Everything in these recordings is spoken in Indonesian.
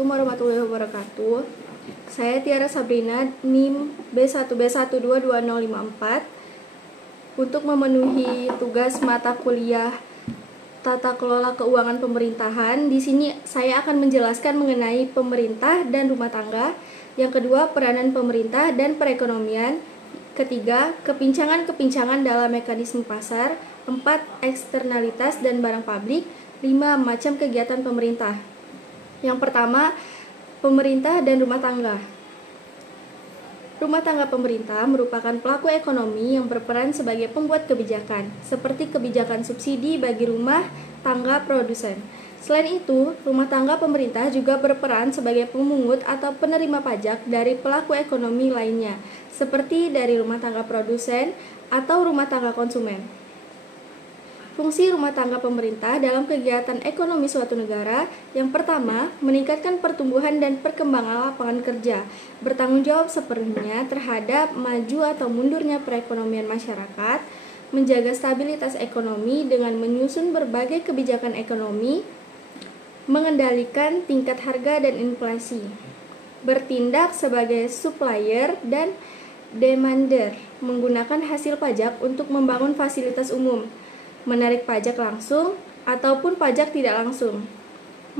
Assalamualaikum warahmatullahi wabarakatuh. Saya Tiara Sabrina, NIM B1B1222054, untuk memenuhi tugas mata kuliah Tata Kelola Keuangan Pemerintahan. Di sini saya akan menjelaskan mengenai pemerintah dan rumah tangga. Yang kedua, peranan pemerintah dan perekonomian. Ketiga, kepincangan-kepincangan dalam mekanisme pasar. 4, eksternalitas dan barang publik. 5, macam kegiatan pemerintah. Yang pertama, pemerintah dan rumah tangga. Rumah tangga pemerintah merupakan pelaku ekonomi yang berperan sebagai pembuat kebijakan, seperti kebijakan subsidi bagi rumah tangga produsen. Selain itu, rumah tangga pemerintah juga berperan sebagai pemungut atau penerima pajak dari pelaku ekonomi lainnya, seperti dari rumah tangga produsen atau rumah tangga konsumen. Fungsi rumah tangga pemerintah dalam kegiatan ekonomi suatu negara, yang pertama, meningkatkan pertumbuhan dan perkembangan lapangan kerja, bertanggung jawab sepenuhnya terhadap maju atau mundurnya perekonomian masyarakat, menjaga stabilitas ekonomi dengan menyusun berbagai kebijakan ekonomi, mengendalikan tingkat harga dan inflasi, bertindak sebagai supplier dan demander, menggunakan hasil pajak untuk membangun fasilitas umum, menarik pajak langsung ataupun pajak tidak langsung.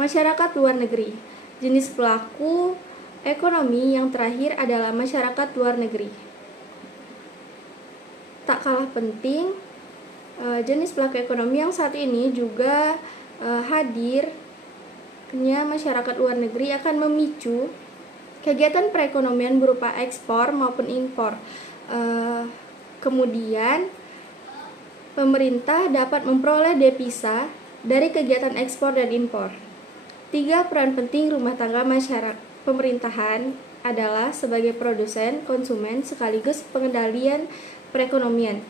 Masyarakat luar negeri. Jenis pelaku ekonomi yang terakhir adalah masyarakat luar negeri. Tak kalah penting, jenis pelaku ekonomi yang saat ini juga hadirnya masyarakat luar negeri akan memicu kegiatan perekonomian berupa ekspor maupun impor. Kemudian pemerintah dapat memperoleh devisa dari kegiatan ekspor dan impor. 3, peran penting rumah tangga masyarakat pemerintahan adalah sebagai produsen, konsumen, sekaligus pengendalian perekonomian.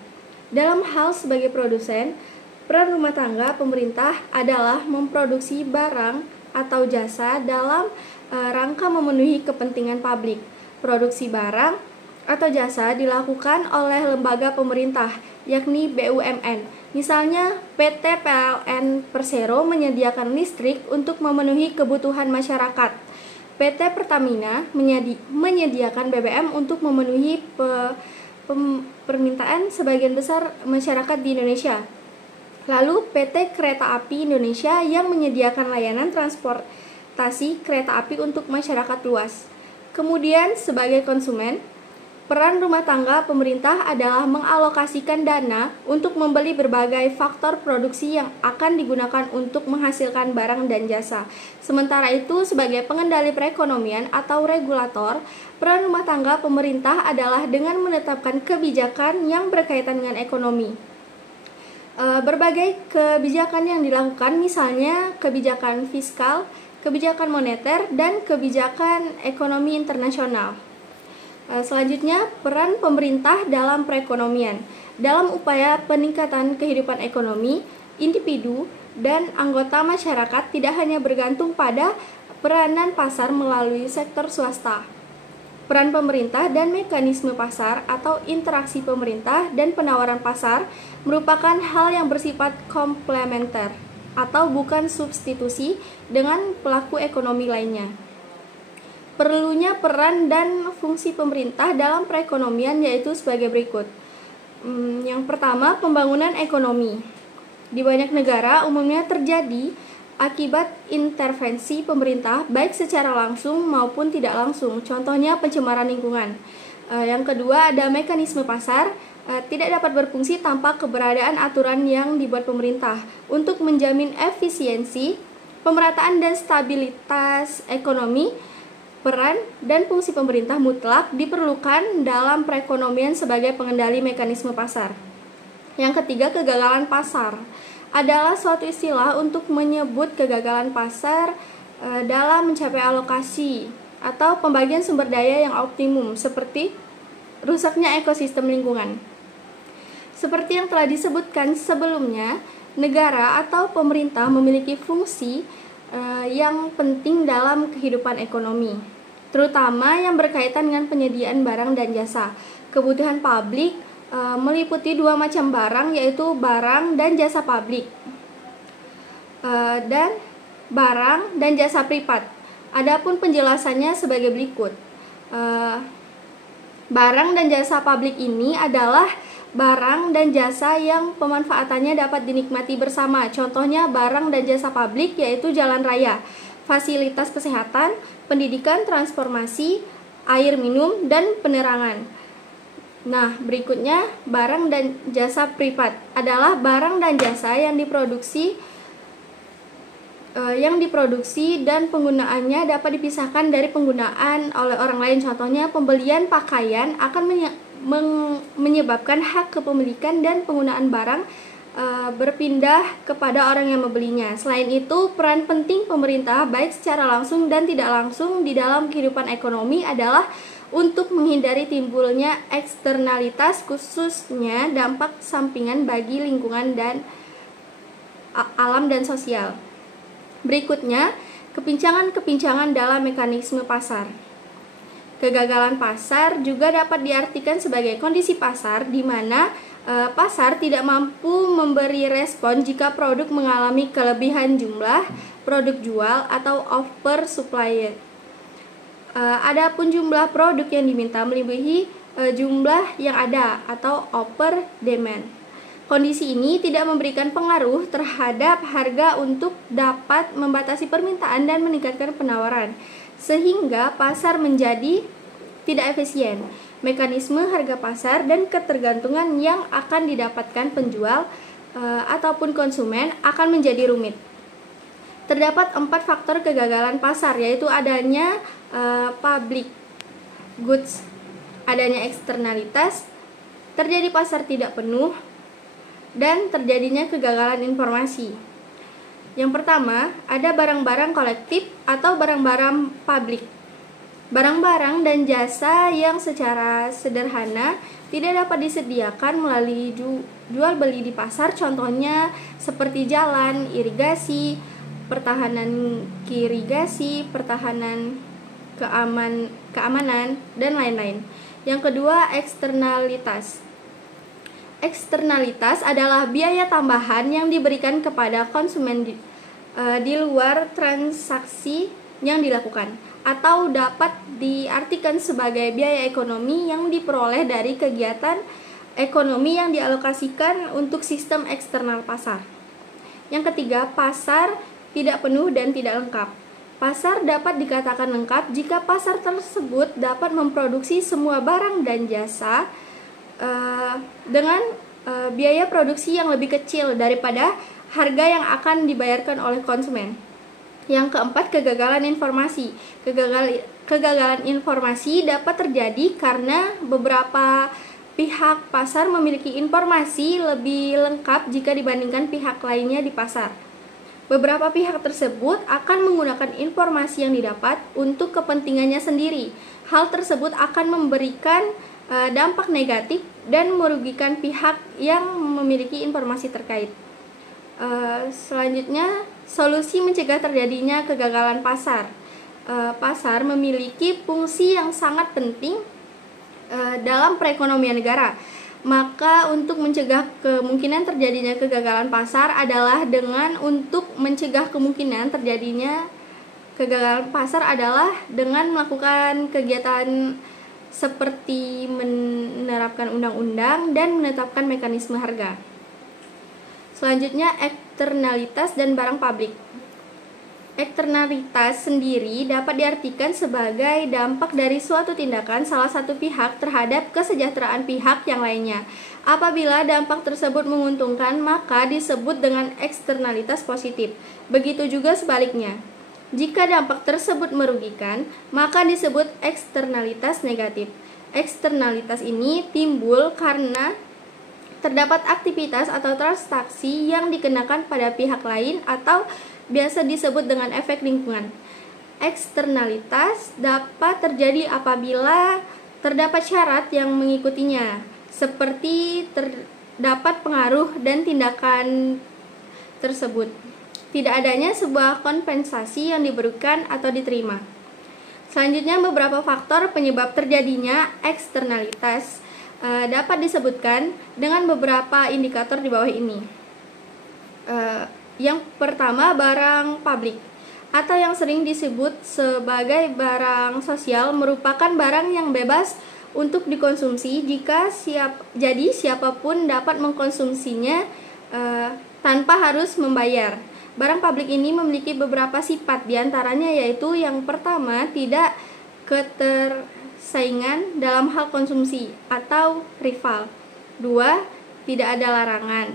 Dalam hal sebagai produsen, peran rumah tangga pemerintah adalah memproduksi barang atau jasa dalam rangka memenuhi kepentingan publik. Produksi barang atau jasa dilakukan oleh lembaga pemerintah, yakni BUMN. Misalnya, PT PLN Persero menyediakan listrik untuk memenuhi kebutuhan masyarakat. PT Pertamina menyediakan BBM untuk memenuhi permintaan sebagian besar masyarakat di Indonesia. Lalu, PT Kereta Api Indonesia yang menyediakan layanan transportasi kereta api untuk masyarakat luas. Kemudian, sebagai konsumen, peran rumah tangga pemerintah adalah mengalokasikan dana untuk membeli berbagai faktor produksi yang akan digunakan untuk menghasilkan barang dan jasa. Sementara itu, sebagai pengendali perekonomian atau regulator, peran rumah tangga pemerintah adalah dengan menetapkan kebijakan yang berkaitan dengan ekonomi. Berbagai kebijakan yang dilakukan, misalnya kebijakan fiskal, kebijakan moneter, dan kebijakan ekonomi internasional. Selanjutnya, peran pemerintah dalam perekonomian. Dalam upaya peningkatan kehidupan ekonomi, individu dan anggota masyarakat tidak hanya bergantung pada peranan pasar melalui sektor swasta. Peran pemerintah dan mekanisme pasar atau interaksi pemerintah dan penawaran pasar merupakan hal yang bersifat komplementer atau bukan substitusi dengan pelaku ekonomi lainnya. Perlunya peran dan fungsi pemerintah dalam perekonomian yaitu sebagai berikut. Yang pertama, pembangunan ekonomi. Di banyak negara umumnya terjadi akibat intervensi pemerintah baik secara langsung maupun tidak langsung. Contohnya pencemaran lingkungan. Yang kedua, ada mekanisme pasar. Tidak dapat berfungsi tanpa keberadaan aturan yang dibuat pemerintah untuk menjamin efisiensi, pemerataan dan stabilitas ekonomi. Peran dan fungsi pemerintah mutlak diperlukan dalam perekonomian sebagai pengendali mekanisme pasar. Yang ketiga, kegagalan pasar adalah suatu istilah untuk menyebut kegagalan pasar dalam mencapai alokasi atau pembagian sumber daya yang optimum, seperti rusaknya ekosistem lingkungan. Seperti yang telah disebutkan sebelumnya, negara atau pemerintah memiliki fungsi yang penting dalam kehidupan ekonomi, terutama yang berkaitan dengan penyediaan barang dan jasa. Kebutuhan publik meliputi 2 macam barang, yaitu barang dan jasa publik dan barang dan jasa privat. Adapun penjelasannya sebagai berikut. Barang dan jasa publik ini adalah barang dan jasa yang pemanfaatannya dapat dinikmati bersama. Contohnya barang dan jasa publik yaitu jalan raya, fasilitas kesehatan, pendidikan, transportasi, air minum, dan penerangan. Nah, berikutnya barang dan jasa privat adalah barang dan jasa yang diproduksi dan penggunaannya dapat dipisahkan dari penggunaan oleh orang lain. Contohnya, pembelian pakaian akan menyebabkan hak kepemilikan dan penggunaan barang berpindah kepada orang yang membelinya. Selain itu, peran penting pemerintah baik secara langsung dan tidak langsung di dalam kehidupan ekonomi adalah untuk menghindari timbulnya eksternalitas, khususnya dampak sampingan bagi lingkungan dan alam dan sosial. Berikutnya, kepincangan-kepincangan dalam mekanisme pasar. Kegagalan pasar juga dapat diartikan sebagai kondisi pasar di mana pasar tidak mampu memberi respon jika produk mengalami kelebihan jumlah produk jual atau oversupply. Adapun jumlah produk yang diminta melebihi jumlah yang ada atau over demand. Kondisi ini tidak memberikan pengaruh terhadap harga untuk dapat membatasi permintaan dan meningkatkan penawaran, sehingga pasar menjadi tidak efisien. Mekanisme harga pasar dan ketergantungan yang akan didapatkan penjual ataupun konsumen akan menjadi rumit. Terdapat 4 faktor kegagalan pasar, yaitu adanya public goods, adanya eksternalitas, terjadi pasar tidak penuh, dan terjadinya kegagalan informasi. Yang pertama, ada barang-barang kolektif atau barang-barang publik. Barang-barang dan jasa yang secara sederhana tidak dapat disediakan melalui jual beli di pasar, contohnya seperti jalan, irigasi, pertahanan irigasi, pertahanan keamanan, dan lain-lain. Yang kedua, eksternalitas. Eksternalitas adalah biaya tambahan yang diberikan kepada konsumen di luar transaksi yang dilakukan, atau dapat diartikan sebagai biaya ekonomi yang diperoleh dari kegiatan ekonomi yang dialokasikan untuk sistem eksternal pasar. Yang ketiga, pasar tidak penuh dan tidak lengkap. Pasar dapat dikatakan lengkap jika pasar tersebut dapat memproduksi semua barang dan jasa dengan biaya produksi yang lebih kecil daripada harga yang akan dibayarkan oleh konsumen. Yang keempat, kegagalan informasi. Kegagalan informasi dapat terjadi karena beberapa pihak pasar memiliki informasi lebih lengkap jika dibandingkan pihak lainnya di pasar. Beberapa pihak tersebut akan menggunakan informasi yang didapat untuk kepentingannya sendiri. Hal tersebut akan memberikan dampak negatif dan merugikan pihak yang memiliki informasi terkait. Selanjutnya, solusi mencegah terjadinya kegagalan pasar. Pasar memiliki fungsi yang sangat penting dalam perekonomian negara. Maka untuk mencegah kemungkinan terjadinya kegagalan pasar adalah dengan melakukan kegiatan seperti menerapkan undang-undang dan menetapkan mekanisme harga. Selanjutnya, eksternalitas dan barang publik. Eksternalitas sendiri dapat diartikan sebagai dampak dari suatu tindakan salah satu pihak terhadap kesejahteraan pihak yang lainnya. Apabila dampak tersebut menguntungkan, maka disebut dengan eksternalitas positif. Begitu juga sebaliknya. Jika dampak tersebut merugikan, maka disebut eksternalitas negatif. Eksternalitas ini timbul karena terdapat aktivitas atau transaksi yang dikenakan pada pihak lain atau biasa disebut dengan efek lingkungan. Eksternalitas dapat terjadi apabila terdapat syarat yang mengikutinya, seperti terdapat pengaruh dan tindakan tersebut. Tidak adanya sebuah kompensasi yang diberikan atau diterima. Selanjutnya, beberapa faktor penyebab terjadinya eksternalitas dapat disebutkan dengan beberapa indikator di bawah ini. Yang pertama, barang publik. atau yang sering disebut sebagai barang sosial merupakan barang yang bebas untuk dikonsumsi jadi siapapun dapat mengkonsumsinya tanpa harus membayar. Barang publik ini memiliki beberapa sifat, diantaranya yaitu yang pertama, tidak ketersaingan dalam hal konsumsi atau rival. 2. Tidak ada larangan.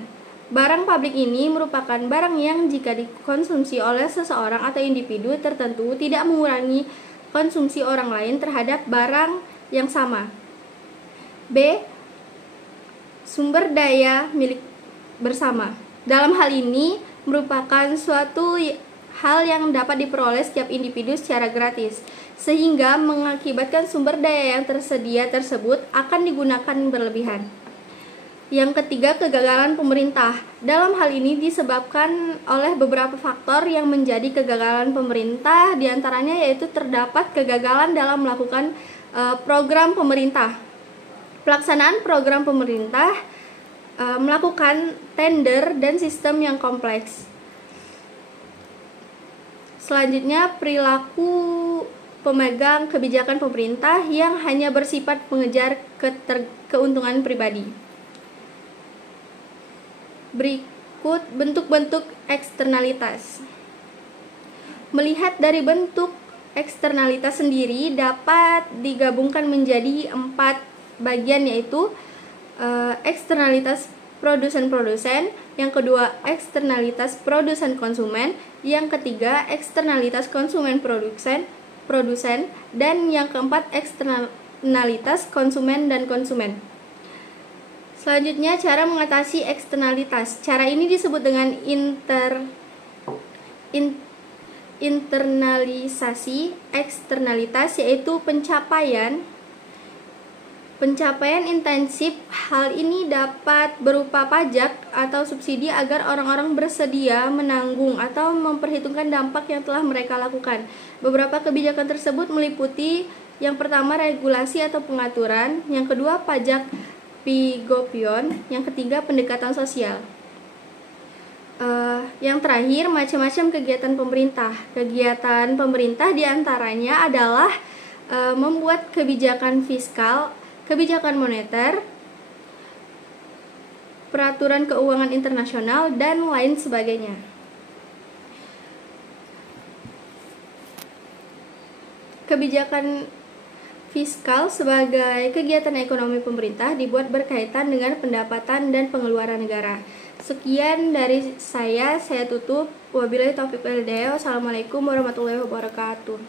Barang publik ini merupakan barang yang jika dikonsumsi oleh seseorang atau individu tertentu tidak mengurangi konsumsi orang lain terhadap barang yang sama. B. Sumber daya milik bersama. Dalam hal ini merupakan suatu hal yang dapat diperoleh setiap individu secara gratis, sehingga mengakibatkan sumber daya yang tersedia tersebut akan digunakan berlebihan. Yang ketiga, kegagalan pemerintah. Dalam hal ini disebabkan oleh beberapa faktor yang menjadi kegagalan pemerintah, diantaranya yaitu terdapat kegagalan dalam melakukan program pemerintah. Pelaksanaan program pemerintah melakukan tender dan sistem yang kompleks. Selanjutnya, perilaku pemegang kebijakan pemerintah yang hanya bersifat mengejar keuntungan pribadi. Berikut bentuk-bentuk eksternalitas. Melihat dari bentuk eksternalitas sendiri dapat digabungkan menjadi 4 bagian, yaitu eksternalitas produsen-produsen, yang kedua eksternalitas produsen-konsumen, yang ketiga eksternalitas konsumen-produsen, dan yang keempat eksternalitas konsumen dan konsumen. Selanjutnya, cara mengatasi eksternalitas. Cara ini disebut dengan internalisasi eksternalitas, yaitu pencapaian intensif. Hal ini dapat berupa pajak atau subsidi agar orang-orang bersedia menanggung atau memperhitungkan dampak yang telah mereka lakukan. Beberapa kebijakan tersebut meliputi yang pertama, regulasi atau pengaturan, yang kedua, pajak Pigopion, yang ketiga, pendekatan sosial. Yang terakhir, macam-macam kegiatan pemerintah. Kegiatan pemerintah diantaranya adalah membuat kebijakan fiskal, kebijakan moneter, peraturan keuangan internasional, dan lain sebagainya. Kebijakan fiskal sebagai kegiatan ekonomi pemerintah dibuat berkaitan dengan pendapatan dan pengeluaran negara. Sekian dari saya tutup. Wabillahi taufiq wal hidayah. Wassalamualaikum warahmatullahi wabarakatuh.